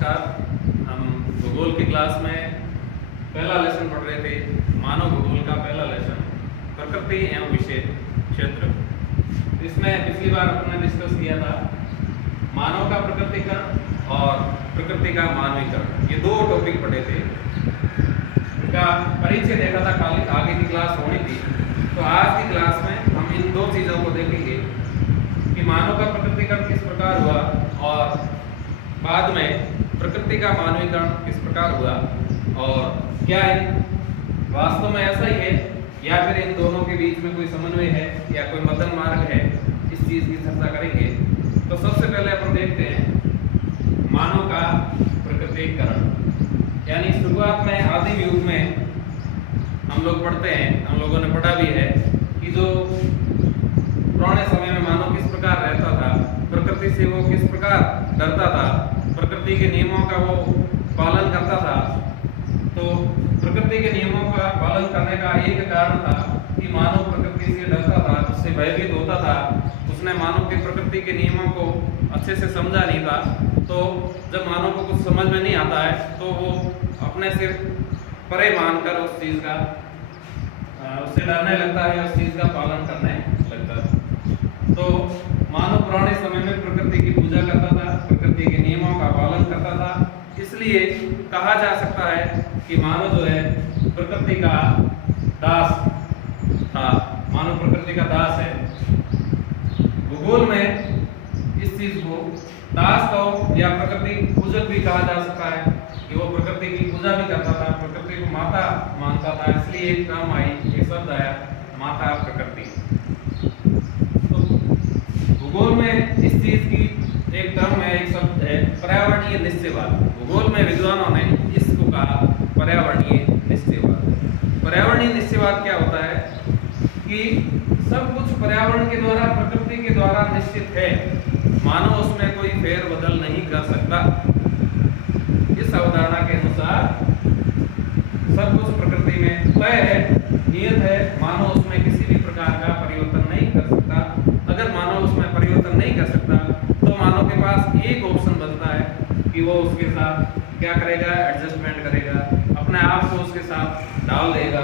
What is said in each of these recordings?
नमस्कार। हम भूगोल की क्लास में पहला लेसन पढ़ रहे थे, मानव भूगोल का पहला लेसन, प्रकृति एवं विशेष क्षेत्र। इसमें पिछली बार अपने डिस्कस किया था मानव का प्रकृतिकरण और प्रकृति का मानवीकरण, ये दो टॉपिक पढ़े थे। इनका परिचय देखा था, खाली आगे की क्लास होनी थी। तो आज की क्लास में हम इन दो चीज़ों को देखेंगे कि मानव का प्रकृतिकरण किस प्रकार हुआ और बाद में प्रकृति का मानवीकरण किस प्रकार हुआ, और क्या वास्तव में ऐसा ही है या फिर इन दोनों के बीच में कोई समन्वय है या कोई मध्यम मार्ग है, इस चीज़ की चर्चा करेंगे। तो सबसे पहले अपन देखते हैं मानव का प्रकृतिकरण, यानी शुरुआत में आदिम युग में हम लोग पढ़ते हैं, हम लोगों ने पढ़ा भी है कि जो पुराने समय में मानव किस प्रकार रहता था, प्रकृति से वो किस प्रकार डरता था, प्रकृति के नियमों का वो पालन करता था। तो प्रकृति के नियमों का पालन करने का एक कारण था कि मानव प्रकृति से डरता था, उससे भयभीत होता था, उसने मानव की प्रकृति के नियमों को अच्छे से समझा नहीं था। तो जब मानव को कुछ समझ में नहीं आता है तो वो अपने से परे मानकर उस चीज़ का उससे डरने लगता है, उस चीज़ का पालन करने लगता है। तो मानव पुराने समय में प्रकृति की पूजा करता था, प्रकृति के नियमों का पालन करता था। इसलिए कहा जा सकता है कि मानव जो है प्रकृति का दास था, मानव प्रकृति का दास है। भूगोल में इस चीज को दास को या प्रकृति पूजक भी कहा जा सकता है कि वो प्रकृति की पूजा भी करता था, प्रकृति को माता मानता था। इसलिए एक नाम आई, एक शब्द आया, माता प्रकृति। भूगोल में इस चीज की एक टर्म है, एक शब्द है पर्यावरणीय निश्चयवाद। भूगोल में विद्वानों ने इसको कहा पर्यावरणीय निश्चयवाद। पर्यावरणीय निश्चयवाद क्या होता है कि सब कुछ पर्यावरण के द्वारा, प्रकृति के द्वारा निश्चित है, मानव उसमें कोई फेर बदल नहीं कर सकता। इस अवधारणा के अनुसार सब कुछ प्रकृति में तय है, नियत है, मानव उसमें किसी भी प्रकार का परिवर्तन नहीं कर सकता। अगर मानव उसमें परिवर्तन नहीं कर सकता तो मानव के पास एक ऑप्शन बचता है कि वो उसके साथ क्या करेगा, एडजस्टमेंट करेगा, अपने आप को उसके साथ डाल देगा।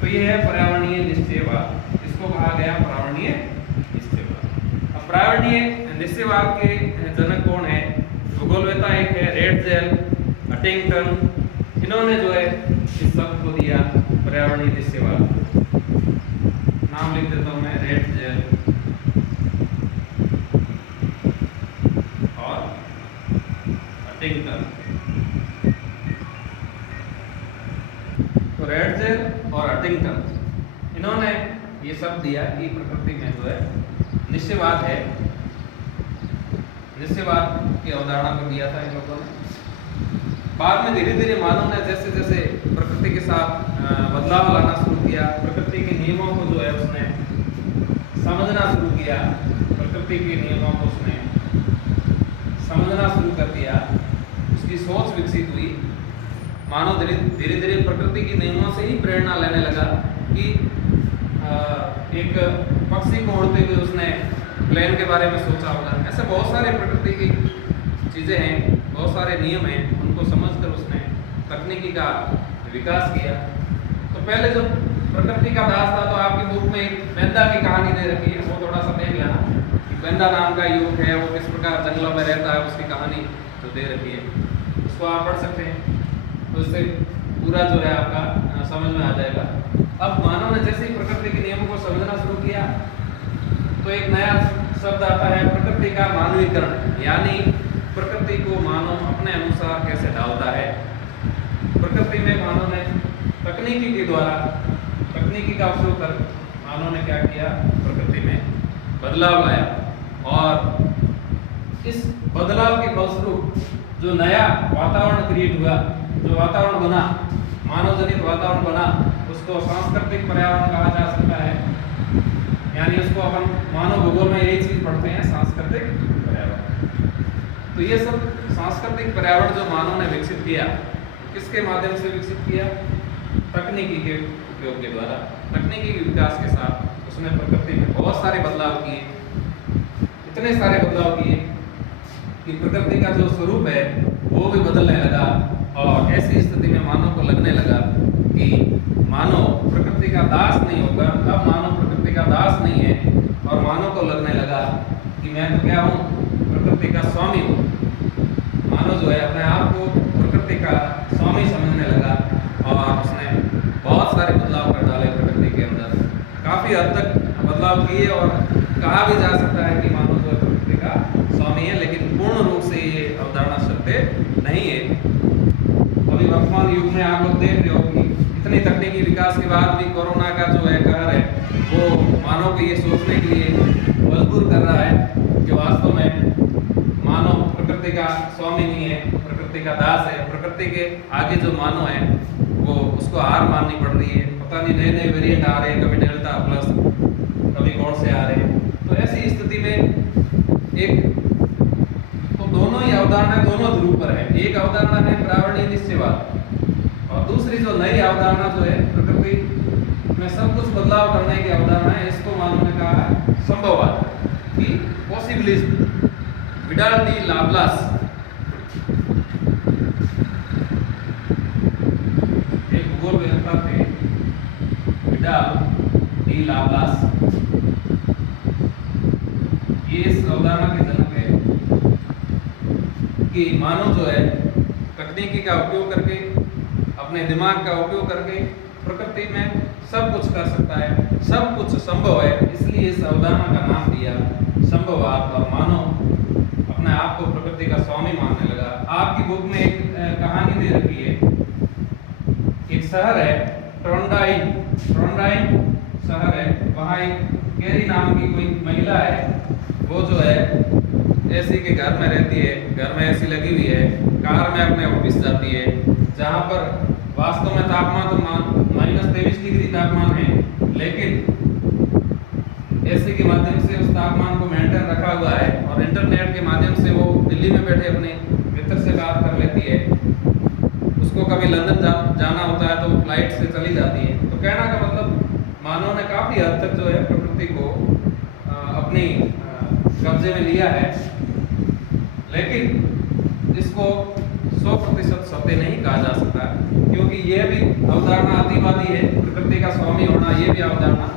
तो ये है पर्यावरणीय निश्चयवाद, इसको कहा गया पर्यावरणीय निश्चयवाद। अब पर्यावरणीय निश्चयवाद के जनक कौन है? भूगोलवेता एक है रेटजेल, हंटिंगटन। इन्होंने जो है इस शब्द को दिया पर्यावरणीय निश्चयवाद। नाम लिख देता हूं मैं, रेटजेल और हंटिंगटन। तो रेटजेल और हंटिंगटन इन्होंने ये शब्द दिया कि प्रकृति में जो है निश्चयवाद है। निश्चयवाद की अवधारणा को दिया था इन लोगों ने। बाद में धीरे धीरे मानव ने जैसे जैसे प्रकृति के साथ बदलाव लाना शुरू किया, प्रकृति के नियमों को जो है उसने समझना शुरू किया, प्रकृति के नियमों को उसने समझना शुरू कर दिया, उसकी सोच विकसित हुई। मानव धीरे धीरे प्रकृति के नियमों से ही प्रेरणा लेने लगा कि एक पक्षी को उड़ते हुए उसने प्लेन के बारे में सोचा होगा। ऐसे बहुत सारे प्रकृति की चीज़ें हैं, बहुत सारे नियम हैं, उनको समझकर उसने तकनीकी का विकास किया। तो पहले जब प्रकृति का दास था तो आपकी बुक में एक पेंदा की कहानी दे रखी है, वो थोड़ा सा देख लेना कि पेंदा नाम का युवक है, वो किस प्रकार जंगलों में रहता है, उसकी कहानी जो दे रखी है उसको आप पढ़ सकते हैं। तो इससे पूरा जो है आपका समझ में आ जाएगा। अब मानव ने जैसे ही प्रकृति के नियमों को समझना शुरू किया तो एक नया शब्द आता है प्रकृति का मानवीकरण, यानी प्रकृति को मानव अपने अनुसार कैसे ढालता है। प्रकृति में मानव ने तकनीकी के द्वारा, तकनीकी का उपयोग कर मानव ने क्या किया, प्रकृति में बदलाव लाया। और इस बदलाव के फलस्वरूप जो नया वातावरण क्रिएट हुआ, जो वातावरण बना, मानव जनित वातावरण बना, उसको सांस्कृतिक पर्यावरण कहा जा सकता है। यानी उसको अपन मानव भूगोल में यही चीज पढ़ते हैं, सांस्कृतिक पर्यावरण। तो ये सब सांस्कृतिक पर्यावरण जो मानव ने विकसित किया, किसके माध्यम से विकसित किया? तकनीकी के उपयोग के द्वारा। तकनीकी के विकास के साथ उसने प्रकृति में बहुत सारे बदलाव किए, इतने सारे बदलाव किए कि प्रकृति का जो स्वरूप है वो भी बदलने लगा। और ऐसी स्थिति में मानव को लगने लगा कि मानव प्रकृति का दास नहीं होगा, अब मानव प्रकृति का दास नहीं है, और मानव को लगने लगा कि मैं तो क्या हूँ, प्रकृति का स्वामी हूँ। मानव जो है अपने आप को प्रकृति का स्वामी समझने लगा और उसने बहुत सारे बदलाव कर डाले प्रकृति के अंदर, काफ़ी हद तक बदलाव किए, और कहा भी जा सकता है कि मानव जो है प्रकृति का स्वामी है, लेकिन पूर्ण रूप से ये अवधारणा सत्य नहीं है। अभी वर्तमान युग में आप लोग देख रहे हो कि इतनी तकनीकी विकास के बाद भी कोरोना का जो है कहर है वो मानव को ये सोचने के लिए मजबूर कर रहा है कि वास्तव में मानव प्रकृति का स्वामी नहीं है, प्रकृति का दास है। प्रकृति के आगे जो मानव है वो उसको हार माननी पड़ रही है। पता नहीं नए नए वेरिएंट आ रहे हैं, कभी डेल्टा प्लस, कभी कौन से आ रहे हैं। तो ऐसी स्थिति में एक तो दोनों ही अवधारणा दोनों ध्रुव पर है। एक अवधारणा है प्रावरणीय निश्चयवाद, और दूसरी जो नई अवधारणा जो है प्रकृति में सब कुछ बदलाव करने की अवधारणा है, इसको मानव ने कहा है संभववाद की पॉसिबिलिज्म। विडाल डी लाप्लास एक भूगोलवेत्ता थे, विडाल डी लाप्लास, ये इस अवधारणा के जनक है कि मानव जो है तकनीकी का उपयोग करके, अपने दिमाग का उपयोग करके प्रकृति में सब कुछ कर सकता है, सब कुछ संभव है। इसलिए इस अवधारणा का नाम दिया संभववाद, और मानव अपने आप को प्रकृति का स्वामी मानने लगा। आपकी बुक में एक कहानी दे रखी है, एक शहर है ट्रोंडाइन शहर है, वहाँ एक कैरी नाम की कोई महिला है, वो जो है एसी के घर में रहती है, घर में एसी लगी हुई है, कार में अपने ऑफिस जाती है, जहाँ पर वास्तव में तापमान तो -23 डिग्री तापमान है, लेकिन एसी के माध्यम से उस तापमान को मेंटेन रखा हुआ है, और इंटरनेट के माध्यम से वो दिल्ली में बैठे अपने मित्र से बात कर लेती है। उसको कभी लंदन जाना होता है तो वो फ्लाइट से चली जाती है। तो कहना का मतलब मानव ने काफ़ी हद तक जो है प्रकृति को अपनी कब्जे में लिया है, लेकिन इसको 100% सत्य नहीं कहा जा सकता, क्योंकि यह भी अवधारणा अतिवादी है। प्रकृति का स्वामी होना ये भी अवधारणा,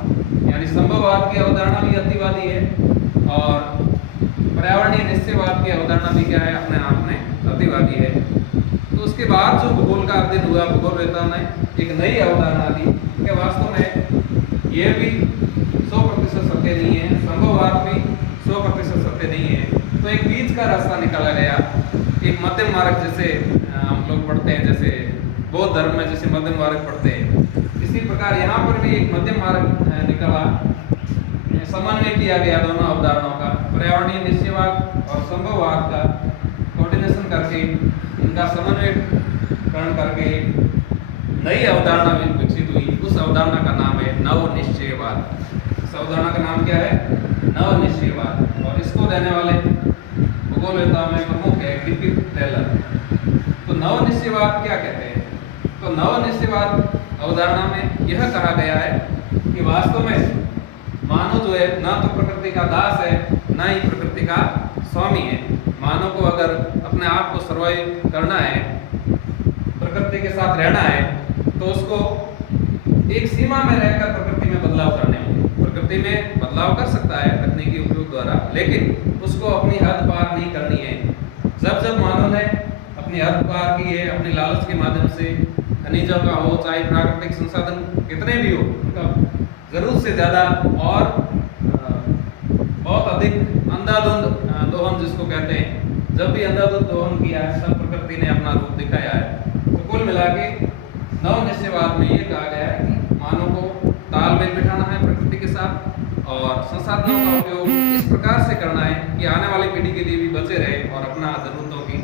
यानी संभववाद की अवधारणा भी अतिवादी है, और पर्यावरणीय निश्चयवाद की अवधारणा भी क्या है, अपने आप में अतिवादी है। तो उसके बाद जो भूगोल का अध्ययन हुआ, भूगोलवेत्ताओं ने एक नई अवधारणा दी कि वास्तव में ये भी 100% सत्य नहीं है, संभववाद भी 100% सत्य नहीं है। तो एक बीच का रास्ता निकाला गया, एक मध्यम मार्ग, जैसे हम लोग पढ़ते हैं, जैसे बौद्ध धर्म में जैसे मध्यम मार्ग पढ़ते हैं, इसी प्रकार यहाँ पर भी एक मध्यम मार्ग निकला। समन्वय किया गया दोनों अवधारणाओं का, पर्यावरणीय निश्चयवाद और संभववाद का कोऑर्डिनेशन करके, इनका समन्वयकरण करके नई अवधारणा विकसित हुई। उस अवधारणा का नाम है नव निश्चयवाद। इस अवधारणा का नाम क्या है? नव निश्चयवाद। और इसको देने वाले भूगोलवेत्ताओं में प्रमुख है ग्रिफिथ टेलर। तो नव निश्चयवाद क्या कहते हैं? तो नव निश्चयवाद अवधारणा में यह कहा गया है कि वास्तव में मानव जो है ना तो प्रकृति का दास है, ना ही प्रकृति का स्वामी है। मानव को अगर अपने आप को सर्वाइव करना है, प्रकृति के साथ रहना है, तो उसको एक सीमा में रहकर प्रकृति में बदलाव करने होंगे। प्रकृति में बदलाव कर सकता है तकनीकी उपयोग द्वारा, लेकिन उसको अपनी हद पार नहीं करनी है। जब जब मानव ने अपनी हद पार की है, अपनी लालच के माध्यम से, खनिजों का हो चाहे प्राकृतिक संसाधन कितने भी हो, उनका जरूरत से ज़्यादा और बहुत अधिक अंधाधुंध दोहन जिसको कहते हैं, जब भी अंधाधुंध दोहन किया है तब प्रकृति ने अपना रूप दिखाया है। तो कुल मिला के नव निश्चयवाद में ये कहा गया है कि मानव को तालमेल बिठाना है प्रकृति के साथ, और संसाधनों का उपयोग इस प्रकार से करना है कि आने वाली पीढ़ी के लिए भी बचे रहे और अपना जरूरतों की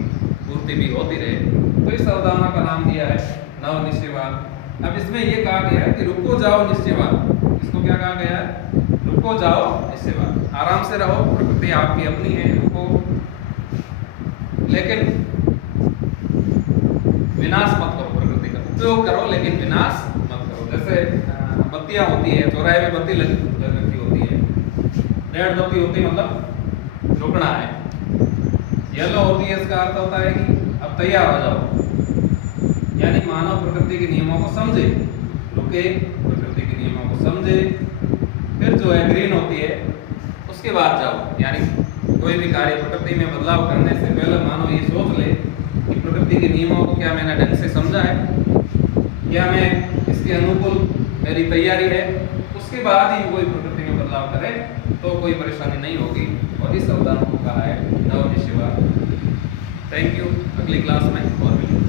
पूर्ति भी होती रहे। तो इस अवधारणा का नाम दिया है नव निश्चयवाद। अब इसमें यह कहा गया है कि रुको जाओ निश्चयवाद। इसको क्या कहा गया है? रुको जाओ निश्चयवाद। आराम से रहो, प्रकृति आपकी अपनी है, रुको, लेकिन विनाश मत करो। प्रकृति का उपयोग करो लेकिन विनाश मत करो। जैसे बत्तियां होती है, चौराहे में बत्ती लग रखी होती है, रेड बत्ती होती है मतलब रुकना है, येलो होती है इसका अर्थ होता है कि अब तैयार हो जाओ, यानी मानव प्रकृति के नियमों को समझे, रुके, प्रकृति के नियमों को समझे, फिर जो है ग्रीन होती है उसके बाद जाओ। यानी कोई भी कार्य प्रकृति में बदलाव करने से पहले मानव ये सोच ले कि प्रकृति के नियमों को क्या मैंने ढंग से समझा है, क्या मैं इसके अनुकूल मेरी तैयारी है, उसके बाद ही कोई प्रकृति में बदलाव करे तो कोई परेशानी नहीं होगी। और इस अवधारणा को कहा है नव निशिवाद। Thank you. अगली क्लास में और मिलेंगे।